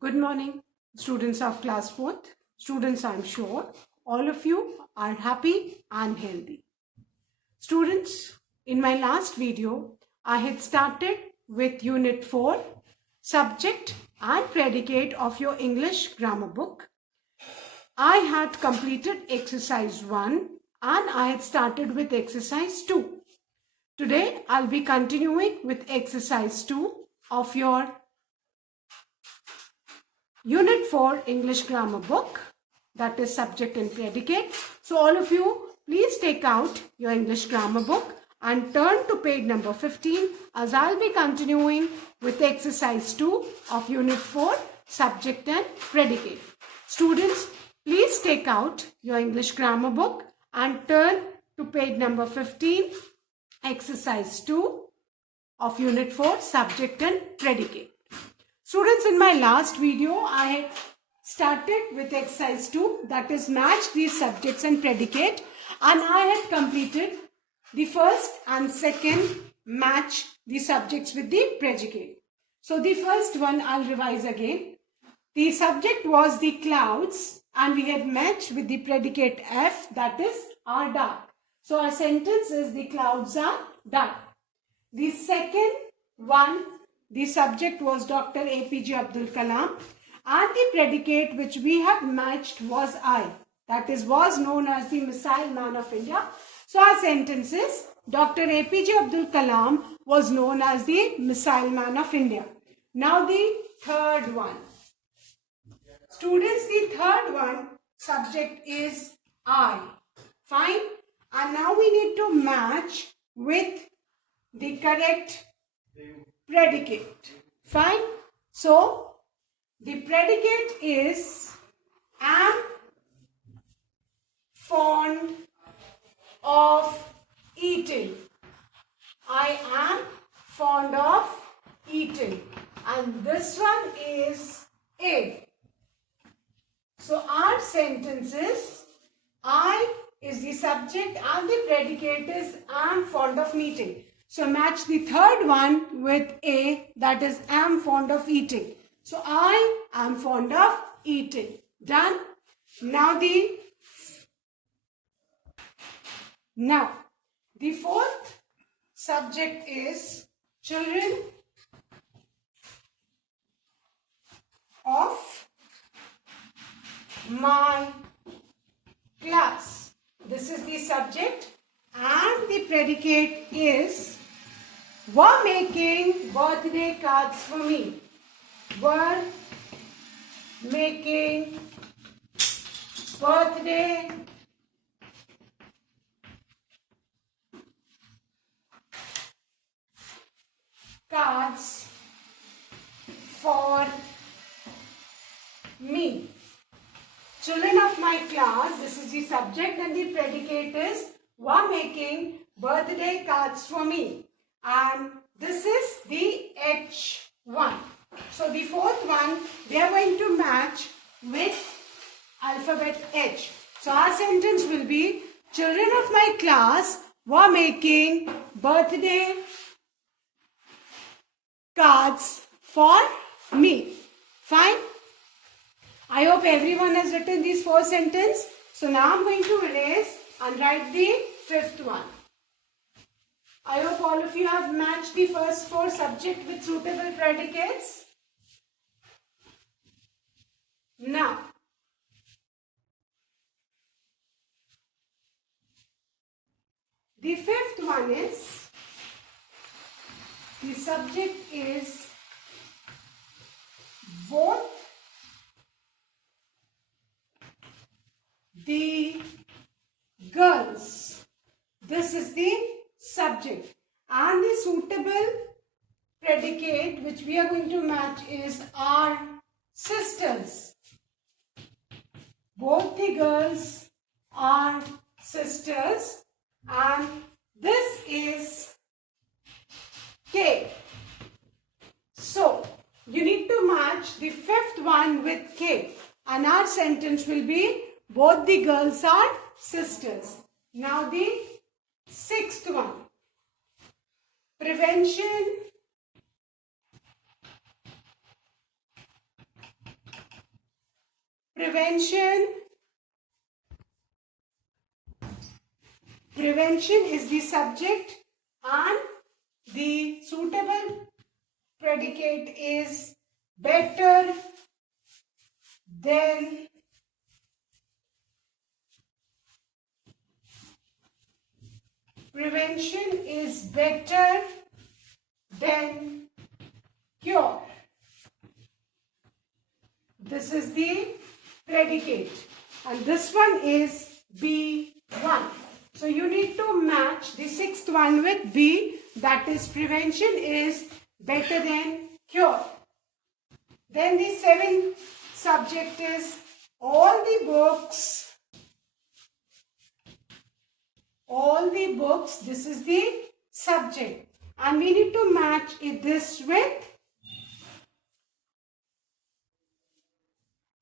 Good morning, students of class 4th. Students, I'm sure all of you are happy and healthy. Students, in my last video, I had started with Unit 4, Subject and Predicate of your English grammar book. I had completed exercise 1 and I had started with exercise 2. Today, I'll be continuing with exercise 2 of your Unit 4 English Grammar book, that is Subject and Predicate. So all of you, please take out your English Grammar book and turn to page number 15 as I'll be continuing with exercise 2 of Unit 4 Subject and Predicate. Students, please take out your English Grammar book and turn to page number 15, exercise 2 of Unit 4 Subject and Predicate. Students, in my last video, I had started with exercise 2, that is match these subjects and predicate, and I had completed the first and second match the subjects with the predicate. So the first one I'll revise again. The subject was the clouds and we had matched with the predicate F, that is are dark. So our sentence is the clouds are dark. The second one, the subject was Dr. APJ Abdul Kalam and the predicate which we have matched was I, that is was known as the Missile Man of India. So our sentence is Dr. APJ Abdul Kalam was known as the Missile Man of India. Now the third one. Students, the third one subject is I. Fine. And now we need to match with the correct predicate. Fine. So the predicate is am fond of eating. I am fond of eating. And this one is A. So our sentence is I is the subject and the predicate is am fond of eating. So match the third one with A, that is am fond of eating. So I am fond of eating. Done. Now the fourth subject is children of my class. This is the subject and the predicate is were making birthday cards for me. Were making birthday cards for me. Children of my class, this is the subject and the predicate is were making birthday cards for me. And this is the H1. So the fourth one, we are going to match with alphabet H. So our sentence will be, children of my class were making birthday cards for me. Fine. I hope everyone has written these four sentences. So now I'm going to erase and write the fifth one. I hope all of you have matched the first four subjects with suitable predicates. Now, the fifth one is, the subject is both the girls. This is the subject and the suitable predicate which we are going to match is our sisters. Both the girls are sisters and this is K. So you need to match the fifth one with K and our sentence will be both the girls are sisters. Now the sixth one. Prevention Prevention. Prevention is the subject and the suitable predicate is better than prevention is better than cure. This is the predicate and this one is B1. So you need to match the sixth one with B, that is prevention is better than cure. Then the seventh subject is all the books, this is the subject and we need to match this with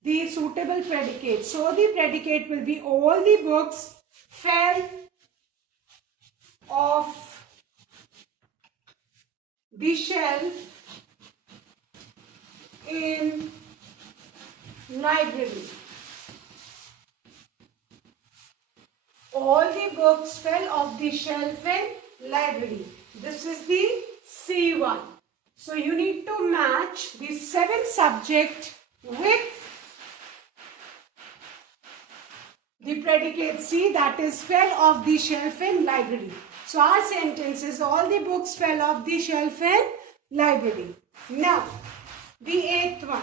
the suitable predicate. So the predicate will be all the books fell off the shelf in library. All the books fell off the shelf in library. This is the C1. So you need to match the seventh subject with the predicate C, that is fell off the shelf in library. So our sentence is all the books fell off the shelf in library. Now the eighth one.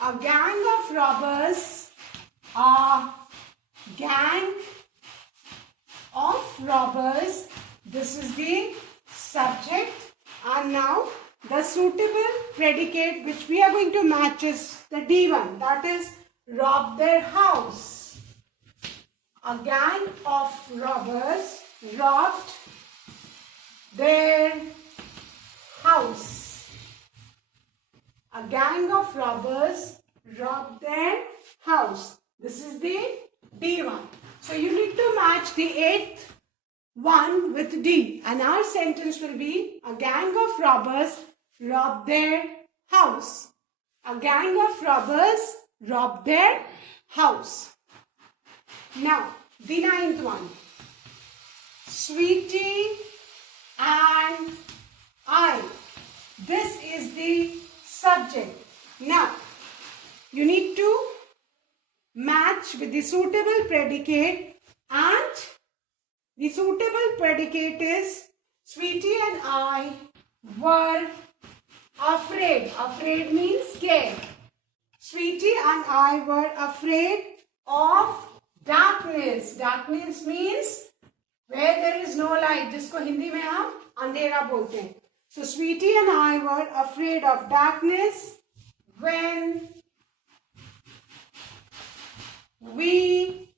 A gang of robbers, this is the subject and now the suitable predicate which we are going to match is the D1, that is rob their house. A gang of robbers robbed their house. A gang of robbers robbed their house. This is the D1. So you need to match the eighth one with D and our sentence will be a gang of robbers robbed their house. A gang of robbers robbed their house. Now the ninth one. Sweetie and I. This is the subject. Now you need to match with the suitable predicate and the suitable predicate is Sweetie and I were afraid. Afraid means scared. Sweetie and I were afraid of darkness. Darkness means where there is no light, जिसको हिंदी में हम अंधेरा बोलते हैं. So Sweetie and I were afraid of darkness when we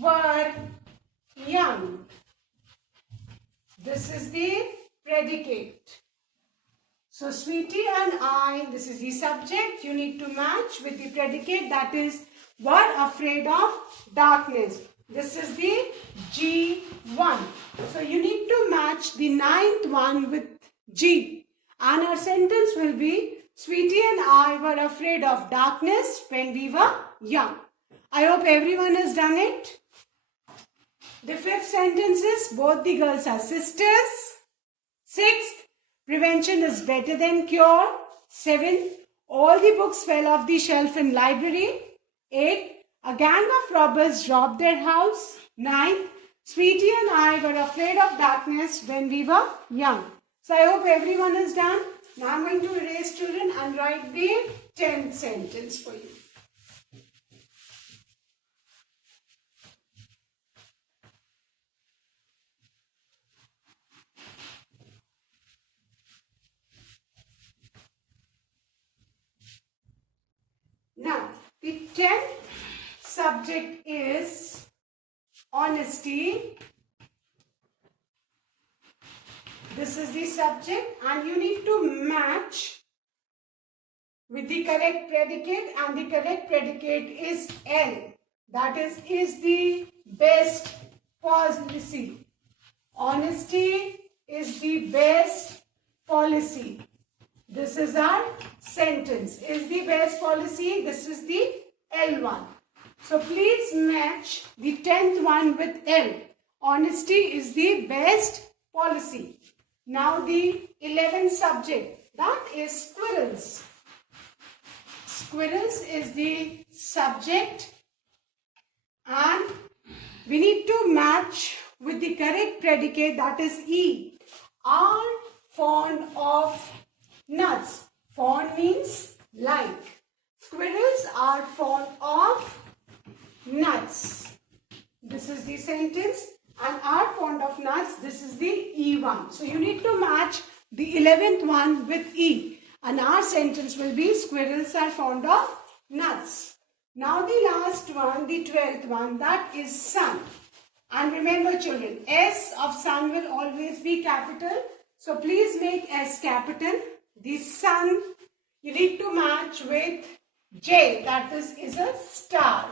were young. This is the predicate. So Sweetie and I, this is the subject. You need to match with the predicate, that is were afraid of darkness. This is the G1. So you need to match the ninth one with G. And our sentence will be Sweetie and I were afraid of darkness when we were young. I hope everyone has done it. The fifth sentence is both the girls are sisters. Sixth, prevention is better than cure. Seventh, all the books fell off the shelf in library. Eighth, a gang of robbers robbed their house. Ninth, Sweetie and I were afraid of darkness when we were young. So I hope everyone is done. Now I'm going to erase, children, and write the 10th sentence for you. Now, the 10th subject is honesty. This is the subject and you need to match with the correct predicate, and the correct predicate is L. That is the best policy. Honesty is the best policy. This is our sentence. Is the best policy. This is the L1. So please match the 10th one with L. Honesty is the best policy. Now the 11th subject, that is squirrels. Squirrels is the subject and we need to match with the correct predicate, that is E. Are fond of nuts. Fond means like. Squirrels are fond of nuts. This is the sentence. And are fond of nuts. This is the E1. So you need to match the 11th one with E. And our sentence will be squirrels are fond of nuts. Now the last one, the 12th one, that is sun. And remember children, S of sun will always be capital. So please make S capital. The sun, you need to match with J. That is a star.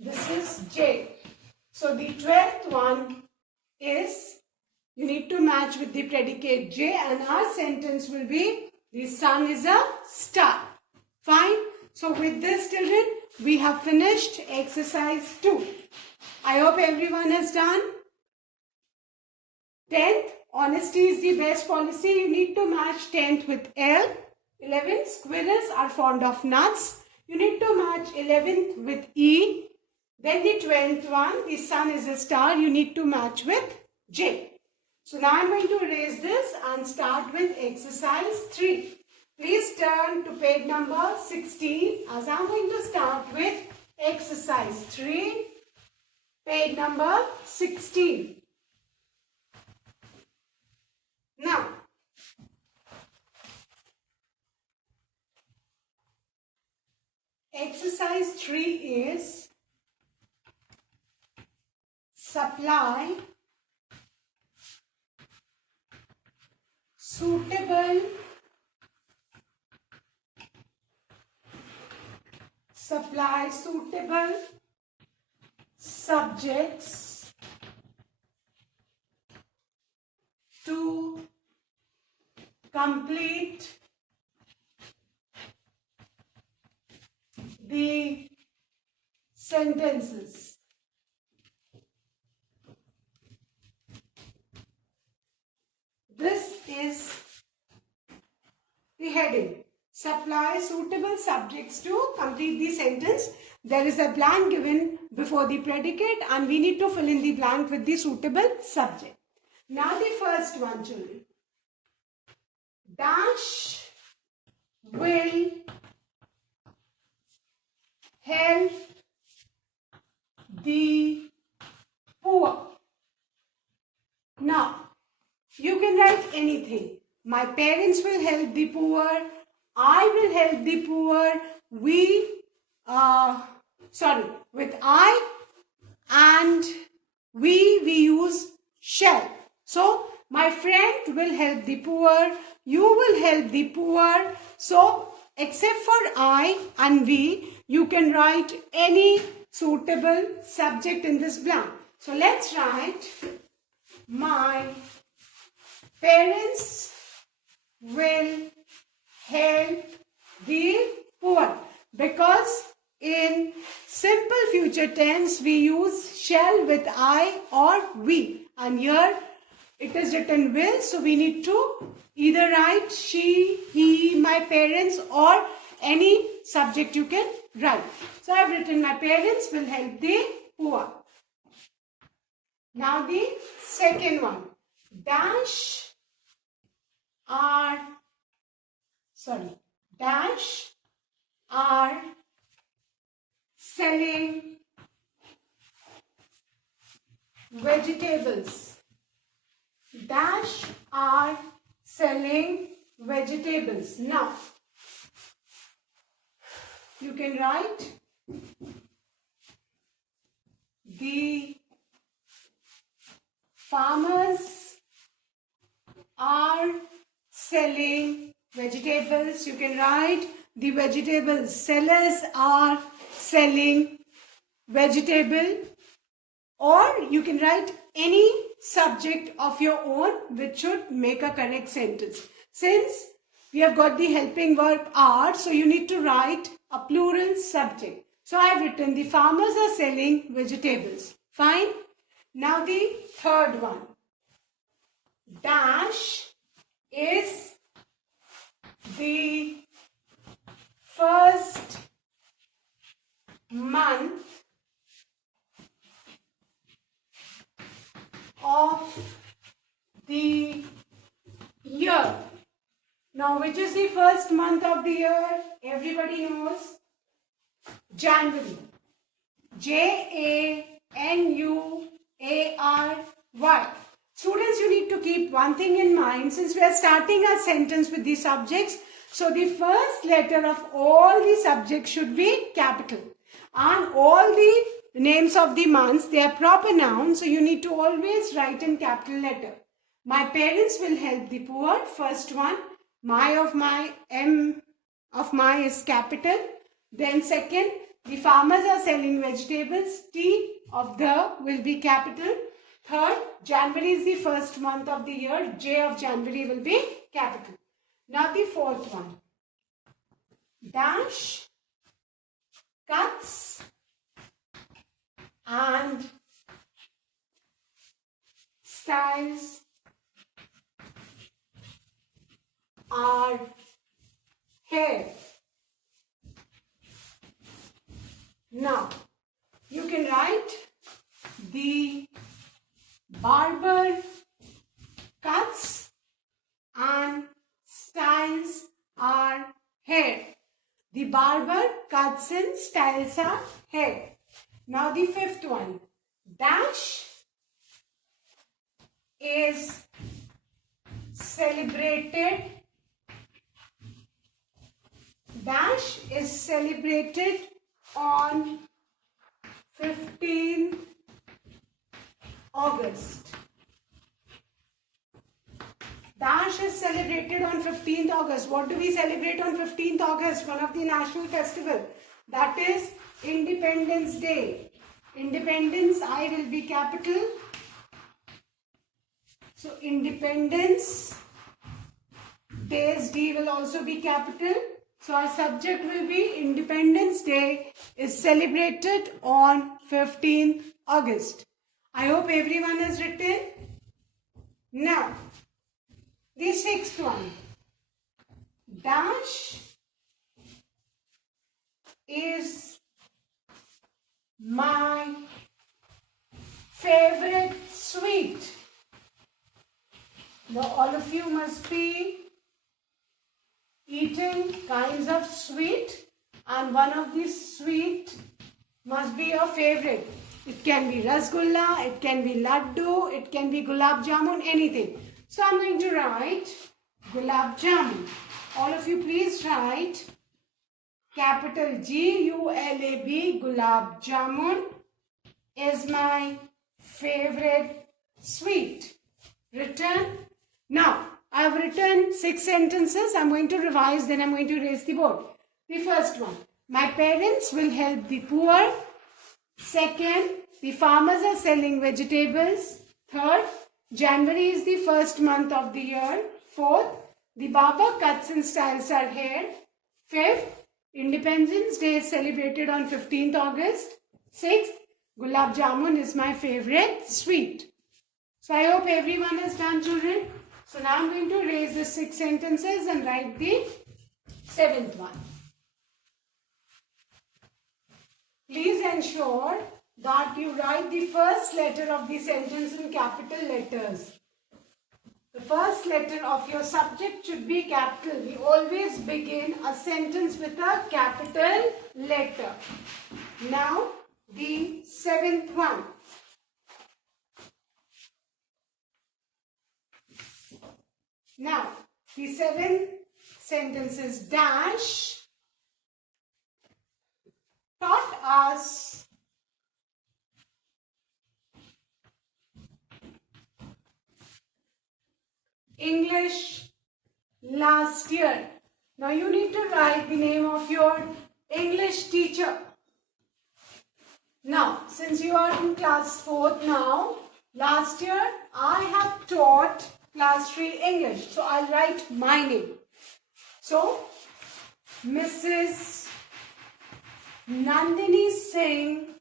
This is J. So the 12th one is, you need to match with the predicate J and our sentence will be, the sun is a star. Fine. So with this children, we have finished exercise 2. I hope everyone has done. 10th, honesty is the best policy. You need to match 10th with L. 11th, squirrels are fond of nuts. You need to match 11th with E. Then the 12th one, the sun is a star. You need to match with J. So now I'm going to erase this and start with exercise 3. Please turn to page number 16 as I'm going to start with exercise 3, page number 16. Now, exercise 3 is supply suitable subjects to complete the sentences. This is the heading. Supply suitable subjects to complete the sentence. There is a blank given before the predicate and we need to fill in the blank with the suitable subject. Now the first one, children. Dash will help the poor. Now, you can write anything. My parents will help the poor. I will help the poor. With I and we use shall. So, my friend will help the poor. You will help the poor. So, except for I and we, you can write any suitable subject in this blank. So, let's write my parents will help the poor, because in simple future tense we use shall with I or we, and here it is written will, so we need to either write she, he, my parents, or any subject you can write. So I have written my parents will help the poor. Now the second one, dash are selling vegetables. Dash are selling vegetables. Now, you can write the farmers are selling vegetables. You can write the vegetable sellers are selling vegetable, or you can write any subject of your own which should make a correct sentence. Since we have got the helping verb are, so you need to write a plural subject. So I have written the farmers are selling vegetables. Fine. Now the third one. Dash is the first month of the year. Now, which is the first month of the year? Everybody knows. January. January. Students, you need to keep one thing in mind since we are starting our sentence with the subjects. So, the first letter of all the subjects should be capital. And all the names of the months, they are proper nouns. So, you need to always write in capital letter. My parents will help the poor. First one. My of my, M of my is capital. Then second, the farmers are selling vegetables. T of the will be capital. Third, January is the first month of the year. J of January will be capital. Now the fourth one. Dash, cuts and styles our hair. Now, you can write the barber cuts and styles our hair. The barber cuts and styles our hair. Now, the fifth one. Dash is celebrated. Dash is celebrated on 15th August. Dash is celebrated on 15th August. What do we celebrate on 15th August? One of the national festival. That is Independence Day. Independence, I will be capital. So, Independence Day's D will also be capital. So, our subject will be Independence Day is celebrated on 15th August. I hope everyone has written. Now, the sixth one. Dash is my favorite sweet. Now, all of you must be eating kinds of sweet, and one of these sweet must be your favorite. It can be rasgulla, it can be laddu, it can be gulab jamun, anything. So I'm going to write gulab jamun. All of you please write capital G-U-L-A-B, gulab jamun is my favorite sweet. Written. Now, I have written 6 sentences. I'm going to revise, then I'm going to erase the board. The first one. My parents will help the poor. Second, the farmers are selling vegetables. Third, January is the first month of the year. Fourth, the barber cuts and styles our hair. Fifth, Independence Day is celebrated on 15th August. Sixth, gulab jamun is my favorite sweet. So I hope everyone has done, children. So now I'm going to erase the 6 sentences and write the 7th one. Please ensure that you write the first letter of the sentence in capital letters. The first letter of your subject should be capital. We always begin a sentence with a capital letter. Now, the 7th one. Now, the 7th sentence is dash taught us English last year. Now, you need to write the name of your English teacher. Now, since you are in class 4th now, last year I have taught class 3 English. So, I'll write my name. So, Mrs. Nandini Singh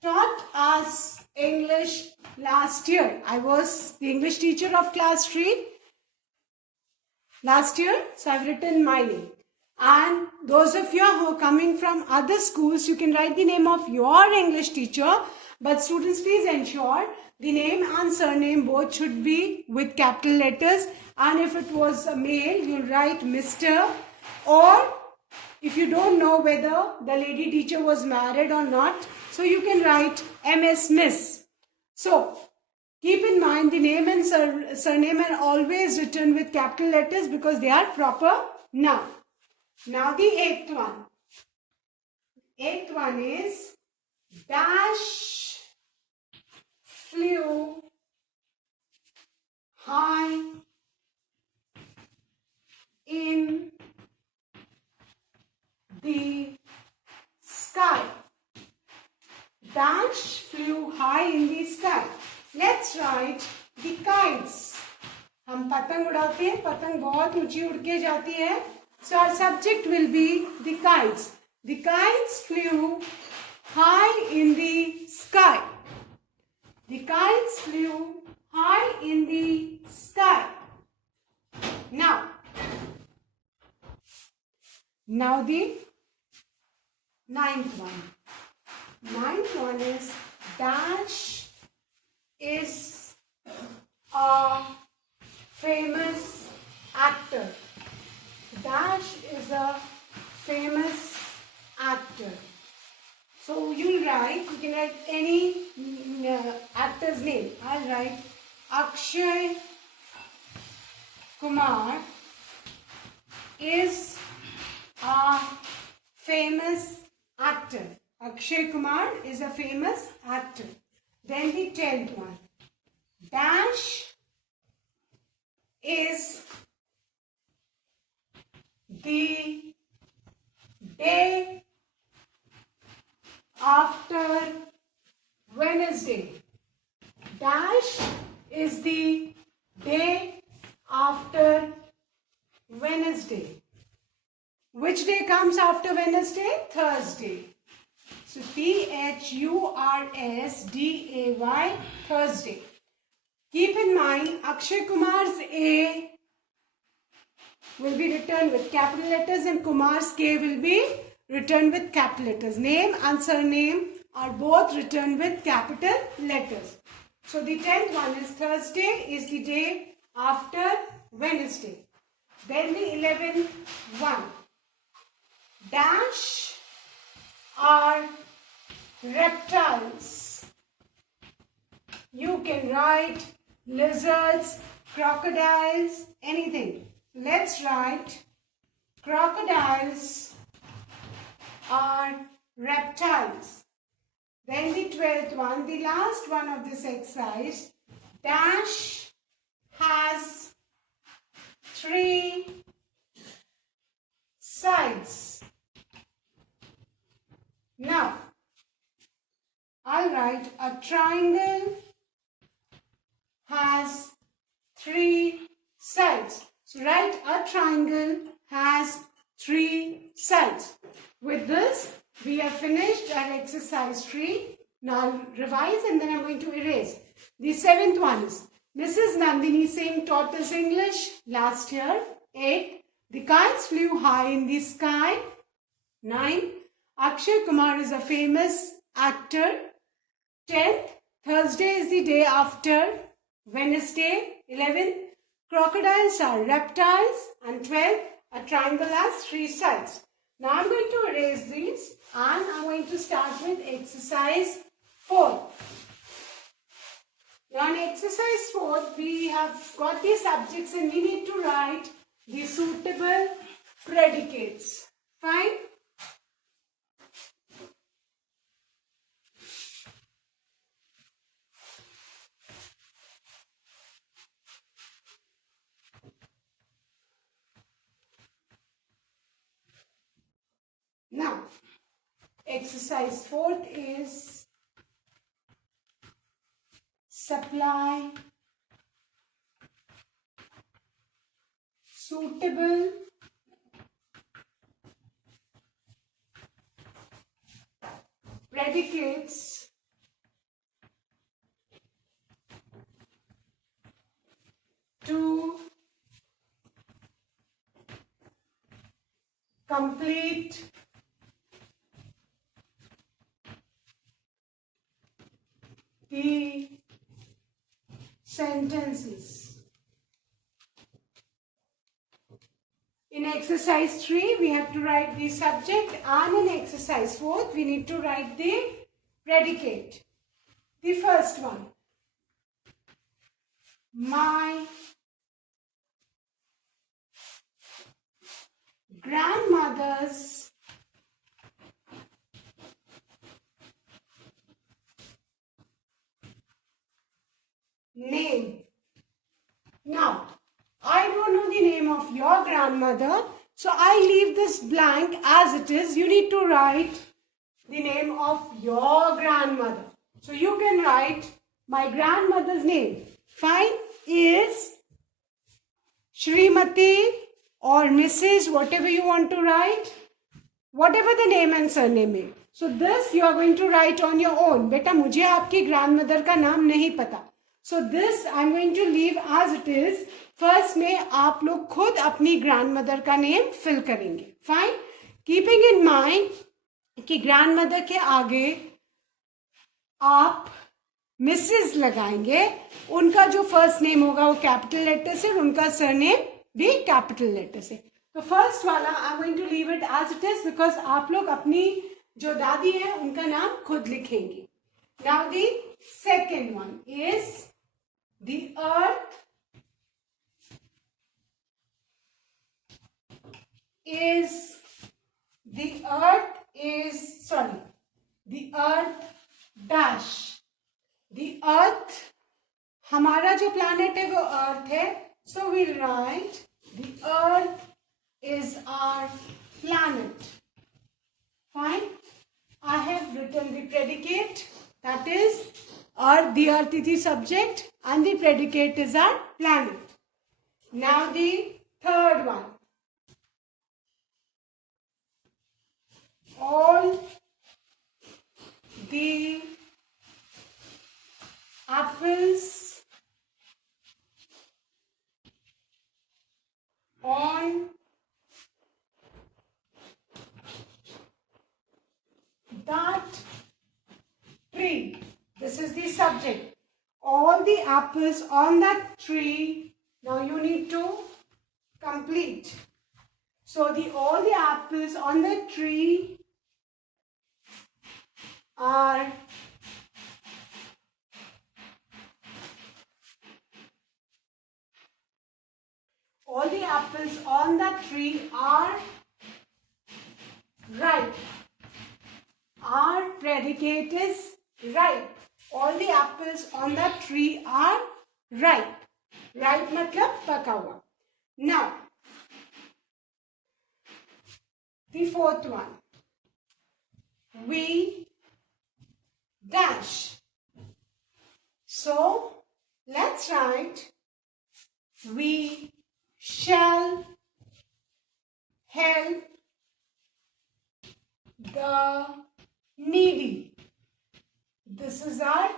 taught us English last year. I was the English teacher of class 3 last year, so I've written my name. And those of you who are coming from other schools, you can write the name of your English teacher. But students, please ensure the name and surname both should be with capital letters. And if it was a male, you'll write Mr. Or if you don't know whether the lady teacher was married or not, so you can write MS Miss. So keep in mind the name and surname are always written with capital letters because they are proper noun. Now the eighth one. Eighth one is dash flew high in the sky. Dash flew high in the sky. Let's write the kites. हम पतंग उड़ाते हैं, पतंग बहुत ऊंची उड़ के जाती है. So our subject will be the kites. The kites flew high in the sky. The kites flew high in the sky. Now the ninth one. Ninth one is dash is a famous actor. Dash is a famous actor. So you can write any actor's name. I'll write Akshay Kumar is a famous actor. Akshay Kumar is a famous actor. Then the 10th one. Dash is the day after Wednesday. Dash is the day after Wednesday. Which day comes after Wednesday? Thursday. So Thursday, Thursday. Keep in mind, Akshay Kumar's A will be written with capital letters and Kumar's K will be written with capital letters. Name and surname are both written with capital letters. So the 10th one is Thursday is the day after Wednesday. Then the 11th one. Dash are reptiles. You can write lizards, crocodiles, anything. Let's write crocodiles are reptiles. Then the 12th one, the last one of this exercise. Dash has 3 sides. Now, I'll write a triangle has 3 sides. So write a triangle has 3 sides. With this, we have finished our exercise 3. Now I'll revise and then I'm going to erase. The 7th one is Mrs. Nandini Singh taught us English last year. 8. The kites flew high in the sky. 9. Akshay Kumar is a famous actor. 10th, Thursday is the day after Wednesday. 11th, crocodiles are reptiles. And 12th, a triangle has 3 sides. Now I'm going to erase these and I'm going to start with exercise 4. Now in exercise 4, we have got the subjects and we need to write the suitable predicates. Fine? Now, exercise 4th is supply suitable predicates to complete the sentences. In exercise 3, we have to write the subject, and in exercise 4, we need to write the predicate. The first one, my grandmother's name. Now, I don't know the name of your grandmother, so I leave this blank as it is. You need to write the name of your grandmother. So you can write my grandmother's name. Fine, is Shrimati or Mrs. whatever you want to write, whatever the name and surname is. So this you are going to write on your own. Beta, मुझे आपकी grandmother का नाम नहीं पता. So this I am going to leave as it is. First में आप लोग खुद अपनी grandmother का name fill करेंगे. Fine. Keeping in mind कि grandmother के आगे आप Mrs. लगाएंगे. उनका जो first name होगा वो capital letter से, उनका surname भी capital letter से. तो first वाला I am going to leave it as it is because आप लोग अपनी जो दादी है उनका नाम खुद लिखेंगे. Now the second one is the earth is the earth dash. The earth, हमारा जो planet है वो earth है. So we'll write the earth is our planet. Fine. I have written the predicate, that is earth. The earth is the subject and the predicate is our planet. Now the third one. All the apples on that tree. This is the subject. All the apples on that tree. Now you need to complete. So all the apples on the tree are ripe. Our predicate is ripe. All the apples on that tree are ripe. Ripe मतलब पका हुआ. Now, the fourth one. We dash. So, let's write we shall help the needy. This is our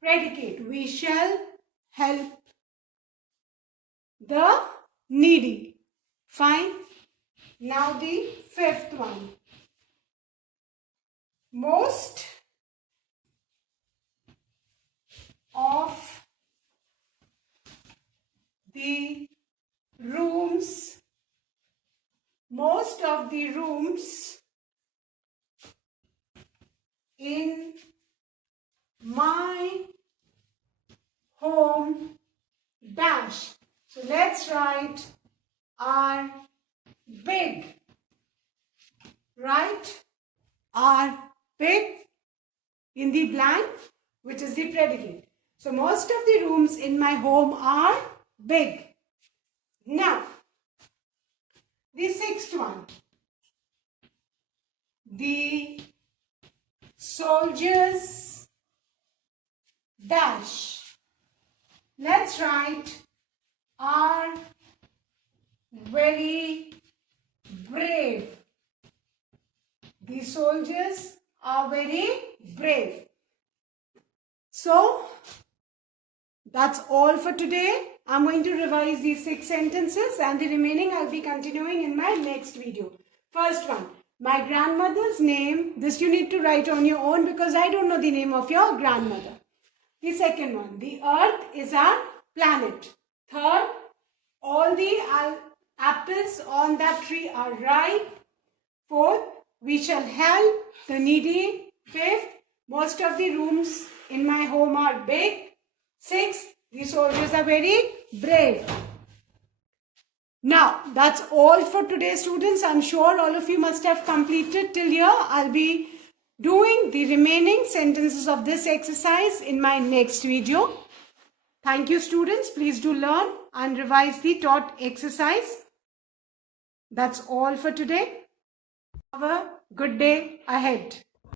predicate. We shall help the needy. Fine. Now the fifth one. Most of the rooms in my home dash. So let's write are big. Right? Are big in the blank, which is the predicate. So most of the rooms in my home are big. Now, the sixth one. The soldiers dash. Let's write are very brave. The soldiers are very brave. So, that's all for today. I'm going to revise these 6 sentences and the remaining I'll be continuing in my next video. First one, my grandmother's name. This you need to write on your own because I don't know the name of your grandmother. The second one, the earth is our planet. Third, all the apples on that tree are ripe. Fourth, we shall help the needy. Fifth, most of the rooms in my home are big. Sixth, the soldiers are very brave. Now, that's all for today, students. I'm sure all of you must have completed till here. I'll be doing the remaining sentences of this exercise in my next video. Thank you, students. Please do learn and revise the taught exercise. That's all for today. Have a good day ahead.